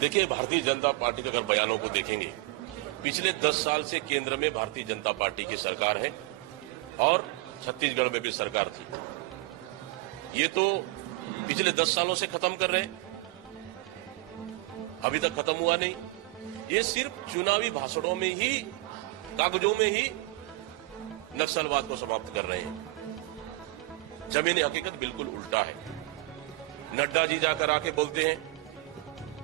देखिए, भारतीय जनता पार्टी के अगर बयानों को देखेंगे, पिछले 10 साल से केंद्र में भारतीय जनता पार्टी की सरकार है और छत्तीसगढ़ में भी सरकार थी। ये तो पिछले 10 सालों से खत्म कर रहे हैं, अभी तक खत्म हुआ नहीं। ये सिर्फ चुनावी भाषणों में ही, कागजों में ही नक्सलवाद को समाप्त कर रहे हैं। जमीनी हकीकत बिल्कुल उल्टा है। नड्डा जी जाकर आके बोलते हैं,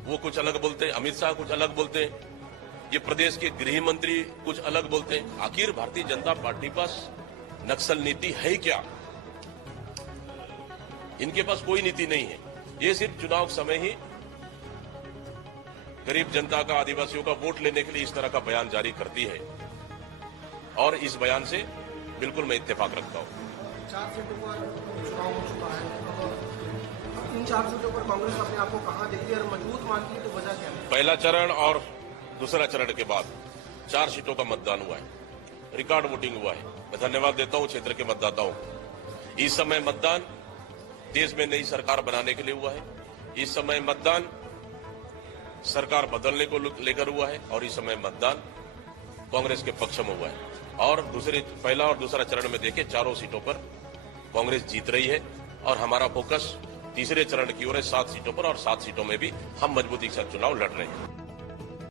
वो कुछ अलग बोलते हैं, अमित शाह कुछ अलग बोलते हैं, ये प्रदेश के गृह मंत्री कुछ अलग बोलते हैं। आखिर भारतीय जनता पार्टी पास नक्सल नीति है क्या? इनके पास कोई नीति नहीं है। ये सिर्फ चुनाव समय ही गरीब जनता का, आदिवासियों का वोट लेने के लिए इस तरह का बयान जारी करती है और इस बयान से बिल्कुल मैं इत्तेफाक रखता हूं। 4 सीटों पर चुनाव हो चुका है, इन 4 सीटों पर कांग्रेस अपने आप को कहां देखती है और मजबूत मानती है, तो वजह क्या है? पहला चरण और दूसरा चरण के बाद 4 सीटों का मतदान हुआ है, रिकॉर्ड वोटिंग हुआ है। मैं धन्यवाद देता हूं क्षेत्र के मतदाताओं को। इस समय मतदान देश में नई सरकार बनाने के लिए हुआ है। इस समय मतदान सरकार बदलने को लेकर हुआ है और इस समय मतदान कांग्रेस के पक्ष में हुआ है। और पहला और दूसरा चरण में देखें, 4 सीटों पर कांग्रेस जीत रही है और हमारा फोकस तीसरे चरण की ओर है 7 सीटों पर, और 7 सीटों में भी हम मजबूती के साथ चुनाव लड़ रहे हैं।